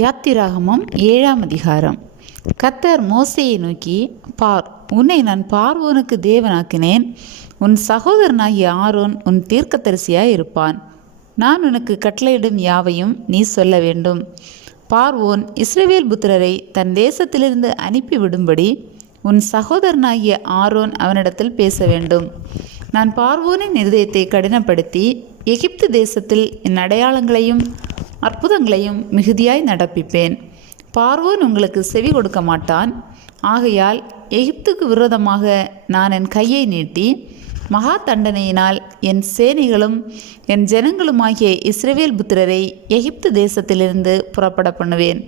யாத்திராகமம் ஏழாம் அதிகாரம் கத்தர் மோசையை நோக்கி பார் உன்னை நான் பார்வோனுக்கு தேவனாக்கினேன் உன் சகோதரனாகிய ஆரோன் உன் தீர்க்கதரிசியாய் இருப்பான் நான் உனக்கு கட்டளையிடும் யாவையும் நீ சொல்ல வேண்டும் பார்வோன் இஸ்ரவேல் புத்திரரை தன் தேசத்திலிருந்து அனுப்பிவிடும்படி உன் சகோதரனாகிய ஆரோன் அவனிடத்தில் பேச வேண்டும் நான் பார்வோனின் நிர்தயத்தை கடினப்படுத்தி எகிப்து தேசத்தில் என் அடையாளங்களையும் அற்புதங்களையும் மிகுதியாய் நடப்பிப்பேன் பார்வோன் உங்களுக்கு செவி கொடுக்க மாட்டான் ஆகையால் எகிப்துக்கு விரோதமாக நான் என் கையை நீட்டி மகா தண்டனையினால் என் சேனைகளும் என் ஜனங்களுமாகிய இஸ்ரேவேல் புத்திரரை எகிப்து தேசத்திலிருந்து புறப்பட பண்ணுவேன்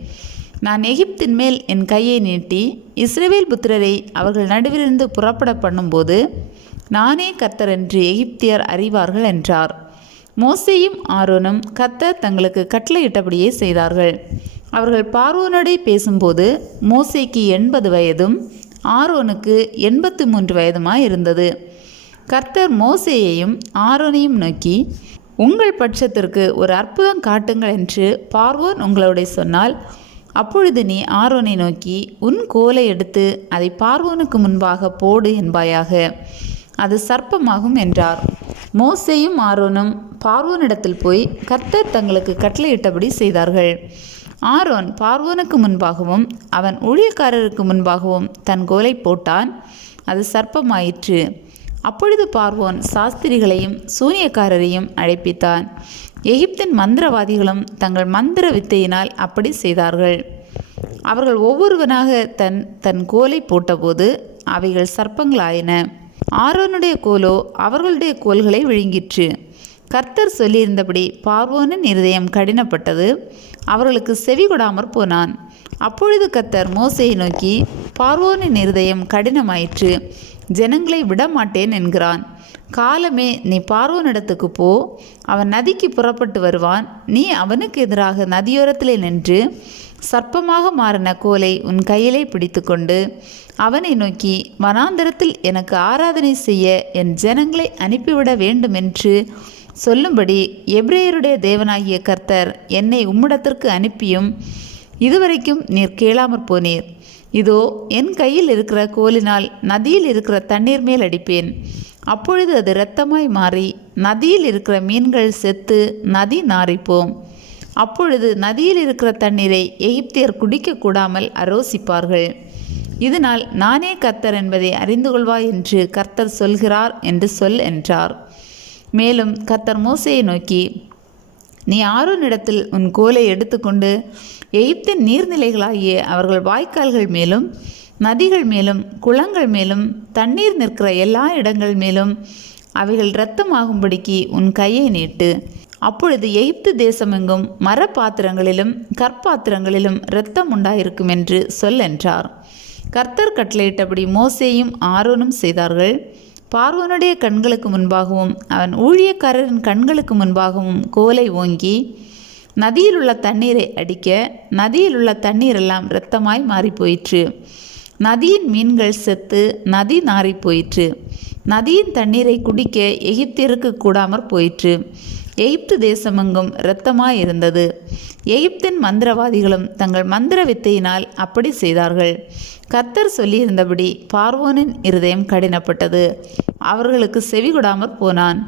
நான் எகிப்தின் மேல் என் கையை நீட்டி இஸ்ரேவேல் புத்திரரை அவர்கள் நடுவிலிருந்து புறப்பட பண்ணும்போது நானே கர்த்தர் என்று எகிப்தியர் அறிவார்கள் என்றார் மோசையும் ஆரோனும் கத்த தங்களுக்கு கட்டளையிட்டபடியே செய்தார்கள் அவர்கள் பார்வோனோடே பேசும்போது மோசைக்கு எண்பது வயதும் ஆரோனுக்கு எண்பத்து மூன்று வயதுமாய் இருந்தது கர்த்தர் மோசேயையும் ஆரோனையும் நோக்கி உங்கள் பட்சத்திற்கு ஒரு அற்புதம் காட்டுங்கள் என்று பார்வோன் உங்களோட சொன்னால் அப்பொழுது நீ ஆரோனை நோக்கி உன் கோலை எடுத்து அதை பார்வோனுக்கு முன்பாக போடு என்பாயாக அது சர்ப்பமாகும் என்றார் மோசேயும் ஆரோனும் பார்வோனிடத்தில் போய் கர்த்தர் தங்களுக்கு கட்டளையிட்டபடி செய்தார்கள் ஆரோன் பார்வோனுக்கு முன்பாகவும் அவன் ஊழியக்காரருக்கு முன்பாகவும் தன் கோலை போட்டான் அது சர்ப்பமாயிற்று அப்பொழுது பார்வோன் சாஸ்திரிகளையும் சூனியக்காரரையும் அழைப்பித்தான் எகிப்தின் மந்திரவாதிகளும் தங்கள் மந்திர வித்தையினால் அப்படி செய்தார்கள் அவர்கள் ஒவ்வொருவனாக தன் தன் கோலை போட்டபோது அவைகள் சர்ப்பங்களாயின ஆரோனுடைய கோலோ அவர்களுடைய கோல்களை விழுங்கிற்று கர்த்தர் சொல்லியிருந்தபடி பார்வோனின் இருதயம் கடினப்பட்டது அவர்களுக்கு செவி கொடாமற் போனான் அப்பொழுது கர்த்தர் மோசையை நோக்கி பார்வோனின் இருதயம் கடினமாயிற்று ஜனங்களை விடமாட்டேன் என்கிறான் காலமே நீ பார்வோனிடத்துக்கு போ அவன் நதிக்கு புறப்பட்டு வருவான் நீ அவனுக்கு எதிராக நதியோரத்தில் நின்று சர்ப்பமாக மாறின கோலை உன் கையிலே பிடித்துக்கொண்டு அவனை நோக்கி மனாந்திரத்தில் எனக்கு ஆராதனை செய்ய என் ஜனங்களை அனுப்பிவிட வேண்டுமென்று சொல்லும்படி எப்ரேயருடைய தேவனாகிய கர்த்தர் என்னை உம்மிடத்திற்கு அனுப்பியும் இதுவரைக்கும் நீர் கேளாமற் போனீர் இதோ என் கையில் இருக்கிற கோலினால் நதியில் இருக்கிற தண்ணீர் மேல் அடிப்பேன் அப்பொழுது அது இரத்தமாய் மாறி நதியில் இருக்கிற மீன்கள் செத்து நதி நாரிப்போம் அப்பொழுது நதியில் இருக்கிற தண்ணீரை எகிப்தியர் குடிக்க கூடாமல் அரோசிப்பார்கள் இதனால் நானே கர்த்தர் என்பதை அறிந்து கொள்வா என்று கர்த்தர் சொல்கிறார் என்று சொல் என்றார் மேலும் கர்த்தர் மோசையை நோக்கி நீ ஆரோனிடத்தில் உன் கோலை எடுத்துக்கொண்டு எகிப்தின் நீர்நிலைகளாகிய அவர்கள் வாய்க்கால்கள் மேலும் நதிகள் மேலும் குளங்கள் மேலும் தண்ணீர் நிற்கிற எல்லா இடங்கள் மேலும் அவைகள் இரத்தமாகும்படிக்கு உன் கையை நீட்டு அப்பொழுது எகிப்து தேசமெங்கும் மரப்பாத்திரங்களிலும் கற்பாத்திரங்களிலும் இரத்தம் உண்டாயிருக்கும் என்று சொல்லென்றார் கர்த்தர் கட்டளையிட்டபடி மோசேயும் ஆரோனும் செய்தார்கள் பார்வனுடைய கண்களுக்கு முன்பாகவும் அவன் ஊழியக்காரரின் கண்களுக்கு முன்பாகவும் கோலை ஓங்கி நதியில் உள்ள தண்ணீரை அடிக்க நதியில் உள்ள தண்ணீரெல்லாம் இரத்தமாய் மாறி போயிற்று நதியின் மீன்கள் செத்து நதி நாறி போயிற்று நதியின் தண்ணீரை குடிக்க எகிப்தியருக்கு கூடாமற் போயிற்று எகிப்து தேசமெங்கும் இரத்தமாய் இருந்தது எகிப்தின் மந்திரவாதிகளும் தங்கள் மந்திர வித்தையினால் அப்படி செய்தார்கள் கர்த்தர் சொல்லியிருந்தபடி பார்வோனின் இருதயம் கடினப்பட்டது அவர்களுக்கு செவிகொடாமற் போனான்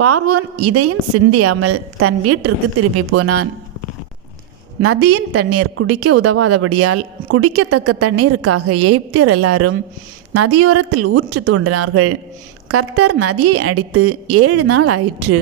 பார்வோன் இதையும் சிந்தியாமல் தன் வீட்டிற்கு திரும்பி போனான் நதியின் தண்ணீர் குடிக்க உதவாதபடியால் குடிக்கத்தக்க தண்ணீருக்காக எகிப்தியர் எல்லாரும் நதியோரத்தில் ஊற்று தூண்டினார்கள் கர்த்தர் நதியை அடித்து ஏழு நாள் ஆயிற்று